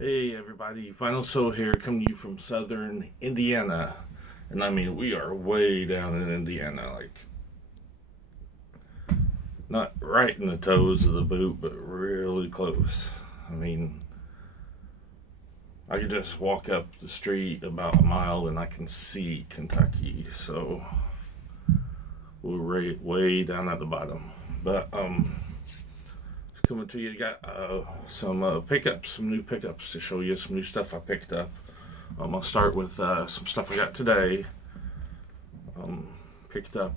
Hey everybody, Final Soul here, coming to you from southern Indiana. And I mean, we are way down in Indiana, like, not right in the toes of the boot, but really close. I mean, I could just walk up the street about a mile and I can see Kentucky, so we're way down at the bottom. But, coming to you, got some pickups, some new pickups to show you, some new stuff I picked up. I'll start with some stuff I got today. Picked up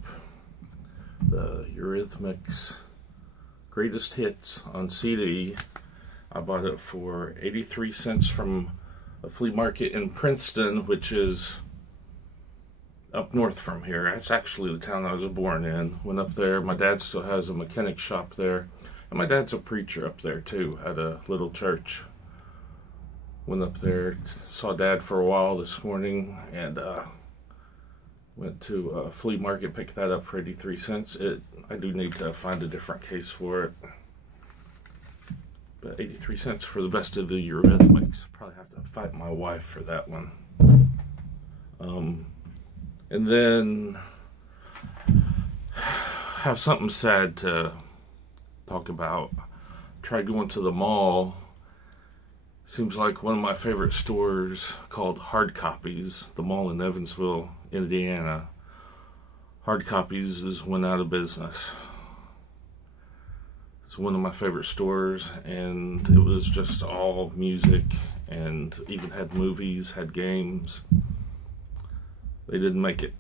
the Eurythmics Greatest Hits on CD. I bought it for 83 cents from a flea market in Princeton, which is up north from here. That's actually the town I was born in. Went up there. My dad still has a mechanic shop there. And my dad's a preacher up there too, at a little church. Went up there, saw Dad for a while this morning, and went to a flea market, picked that up for 83 cents. I do need to find a different case for it. But 83 cents for the best of the Eurythmics. Probably have to fight my wife for that one. And then have something sad to talk about. Tried going to the mall. Seems like one of my favorite stores called Hard Copies, the mall in Evansville, Indiana. Hard Copies is went out of business. It's one of my favorite stores, and it was just all music and even had movies, had games. They didn't make it.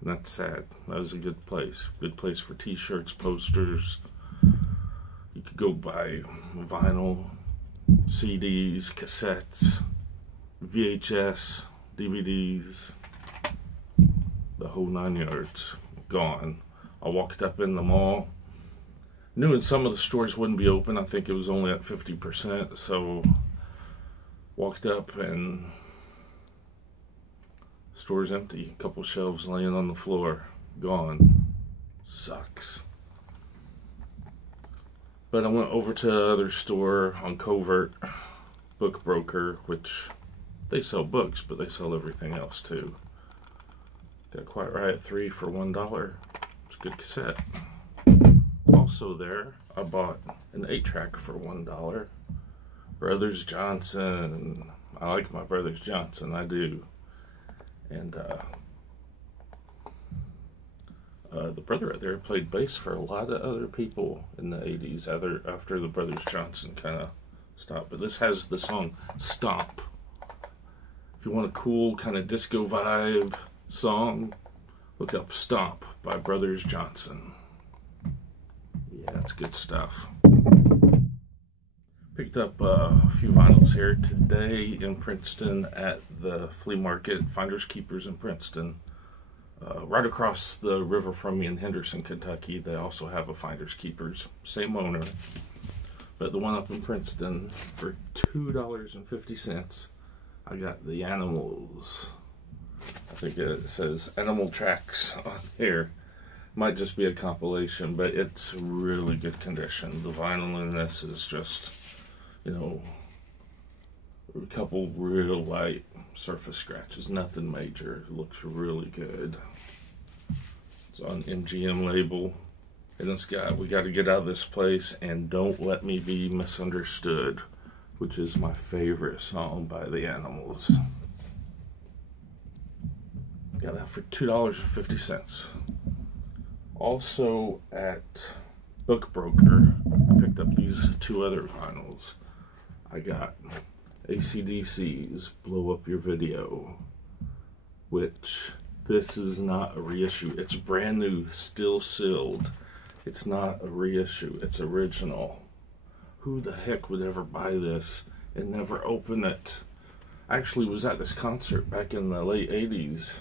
And that's sad. That was a good place. Good place for t-shirts, posters. You could go buy vinyl, CDs, cassettes, VHS, DVDs, the whole 9 yards. Gone. I walked up in the mall. Knew some of the stores wouldn't be open. I think it was only at 50%. So walked up and store's empty. A couple shelves laying on the floor. Gone. Sucks. But I went over to the other store on Covert, Book Broker, which they sell books, but they sell everything else too. Got Quiet Riot 3 for $1. It's a good cassette. Also there, I bought an 8-track for $1. Brothers Johnson. I like my Brothers Johnson, I do. And the brother right there played bass for a lot of other people in the 80s after the Brothers Johnson kind of stopped. But this has the song Stomp. If you want a cool kind of disco vibe song, look up Stomp by Brothers Johnson. Yeah, that's good stuff. Picked up a few vinyls here today in Princeton at the flea market, Finders Keepers in Princeton. Right across the river from me in Henderson, Kentucky, they also have a Finders Keepers. Same owner. But the one up in Princeton, for $2.50, I got the Animals. I think it says Animal Tracks on here. Might just be a compilation, but it's really good condition. The vinyl in this is just, you know, a couple real light surface scratches, nothing major. It looks really good. It's on MGM label. And it's got We Gotta Get Out of This Place and Don't Let Me Be Misunderstood, which is my favorite song by the Animals. Got that for $2.50. Also at Book Broker, I picked up these two other vinyls. I got AC/DC's Blow Up Your Video, which this is not a reissue. It's brand new, still sealed. It's not a reissue, it's original. Who the heck would ever buy this and never open it? I actually was at this concert back in the late 80s.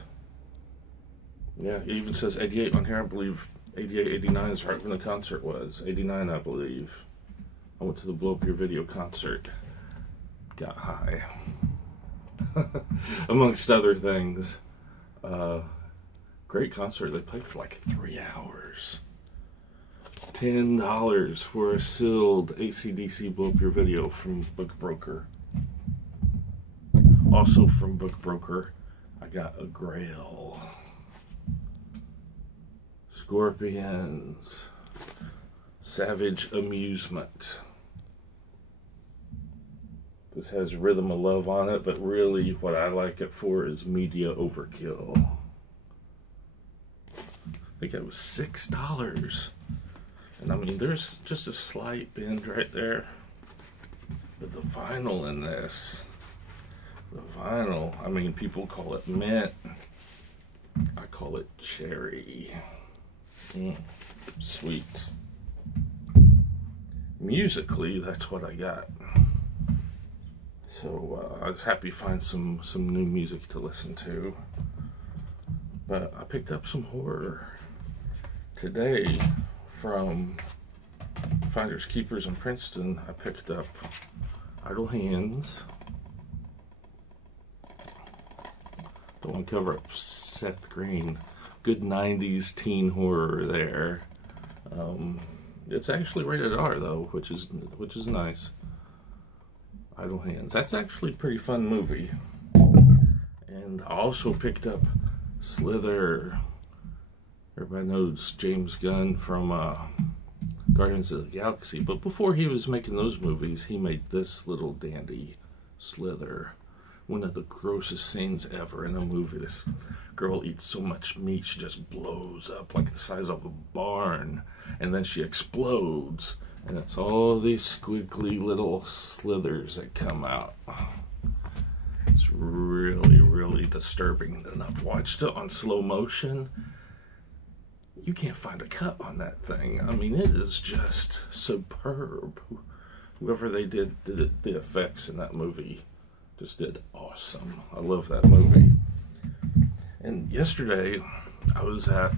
Yeah, it even says 88 on here. I believe 88, 89 is right when the concert was. 89, I believe. I went to the Blow Up Your Video concert. Got high. Amongst other things. Great concert. They played for like 3 hours. $10 for a sealed AC/DC Blow Up Your Video from Book Broker. Also from Book Broker, I got a Grail. Scorpions. Savage Amusement. This has Rhythm of Love on it, but really what I like it for is Media Overkill. I think it was $6. And I mean, there's just a slight bend right there. But the vinyl in this, the vinyl, I mean, people call it mint. I call it cherry. Sweet. Musically, that's what I got. So I was happy to find some new music to listen to. But I picked up some horror today from Finders Keepers in Princeton. I picked up Idle Hands. Don't want to cover up Seth Green. Good 90s teen horror there. It's actually rated R though, which is nice. Idle Hands. That's actually a pretty fun movie. And I also picked up Slither. Everybody knows James Gunn from Guardians of the Galaxy. But before he was making those movies, he made this little dandy, Slither. One of the grossest scenes ever in a movie. This girl eats so much meat, she just blows up like the size of a barn. And then she explodes. And it's all these squiggly little slithers that come out. It's really, really disturbing. And I've watched it on slow motion. You can't find a cut on that thing. I mean, it is just superb. Whoever they did the effects in that movie just did awesome. I love that movie. And yesterday, I was at,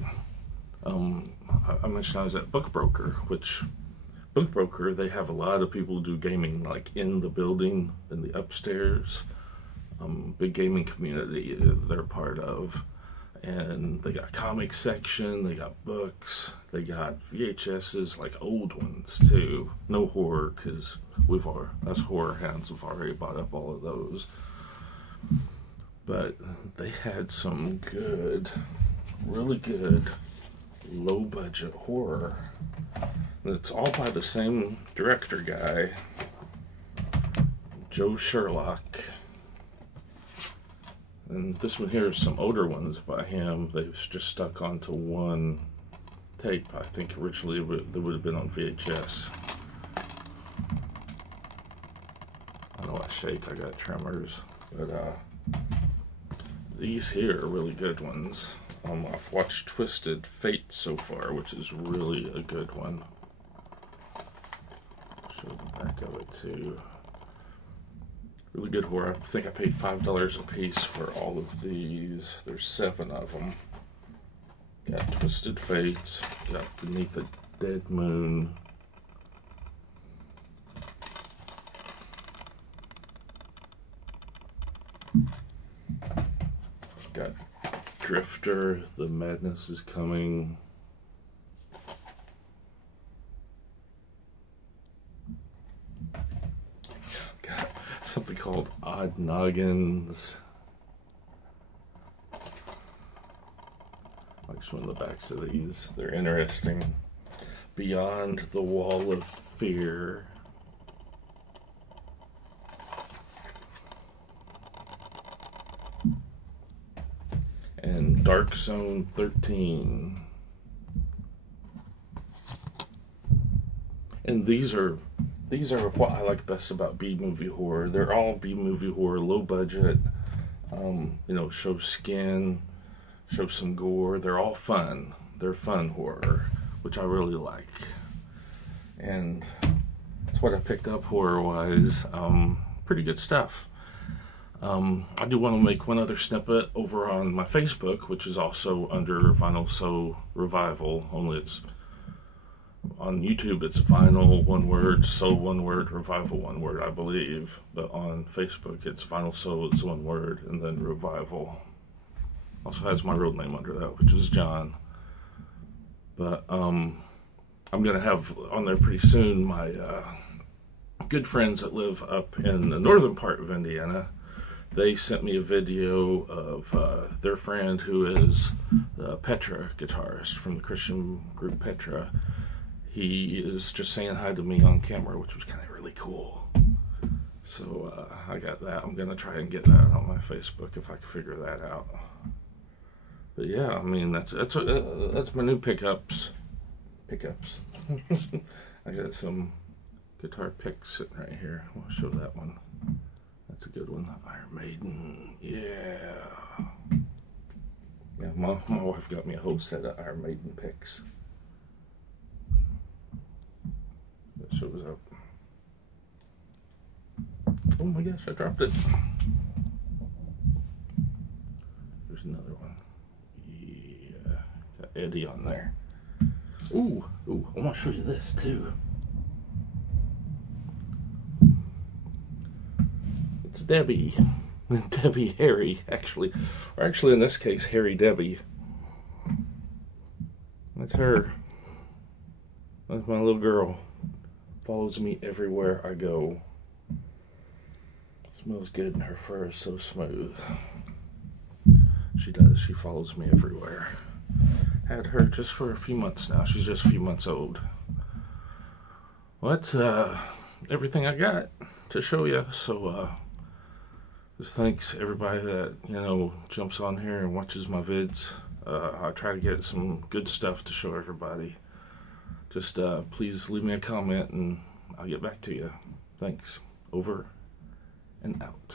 I mentioned I was at Book Broker, which Book Broker, they have a lot of people who do gaming, like in the building, in the upstairs. Big gaming community they're part of. And they got comic section, they got books, they got VHSs, like old ones too. No horror, because us horror hounds have already bought up all of those. But they had some good, really good, low budget horror. And it's all by the same director guy, Joe Sherlock. And this one here is some older ones by him. They've just stuck onto one tape. I think originally they would have been on VHS. I know I shake, I got tremors. But these here are really good ones. I've watched Twisted Fate so far, which is really a good one. I'll show the back of it too. Really good horror. I think I paid $5 a piece for all of these. There's 7 of them. Got Twisted Fates. Got Beneath a Dead Moon. Got Drifter. The Madness is Coming. Something called Odd Noggins. I like some of the backs of these. They're interesting. Beyond the Wall of Fear. And Dark Zone 13. And these are what I like best about B-movie horror. They're all B-movie horror, low budget, you know, show skin, show some gore. They're all fun. They're fun horror, which I really like. And that's what I picked up horror-wise. Pretty good stuff. I do want to make one other snippet over on my Facebook, which is also under Vinyl So Revival, only it's on YouTube it's Vinyl one word, So one word, Revival one word, I believe. But on Facebook it's Vinyl So, it's one word, and then Revival. Also has my real name under that, which is John. But I'm going to have on there pretty soon my good friends that live up in the northern part of Indiana. They sent me a video of their friend who is the Petra guitarist from the Christian group Petra. He is just saying hi to me on camera, which was kind of really cool. So I got that. I'm going to try and get that on my Facebook if I can figure that out. But yeah, I mean, that's my new pickups. I got some guitar picks sitting right here. I'll show that one. That's a good one. Iron Maiden. Yeah. Yeah, my wife got me a whole set of Iron Maiden picks. That shows up. Oh my gosh, I dropped it. There's another one. Yeah. Got Eddie on there. Ooh, I want to show you this too. It's Debbie. Debbie Harry, actually. Or actually, in this case, Harry Debbie. That's her. That's my little girl. Follows me everywhere I go. Smells good and her fur is so smooth. She does. She follows me everywhere. Had her just for a few months now. She's just a few months old. Well, that's everything I got to show you. So just thanks everybody that, you know, jumps on here and watches my vids. I try to get some good stuff to show everybody. Just please leave me a comment and I'll get back to you. Thanks. Over and out.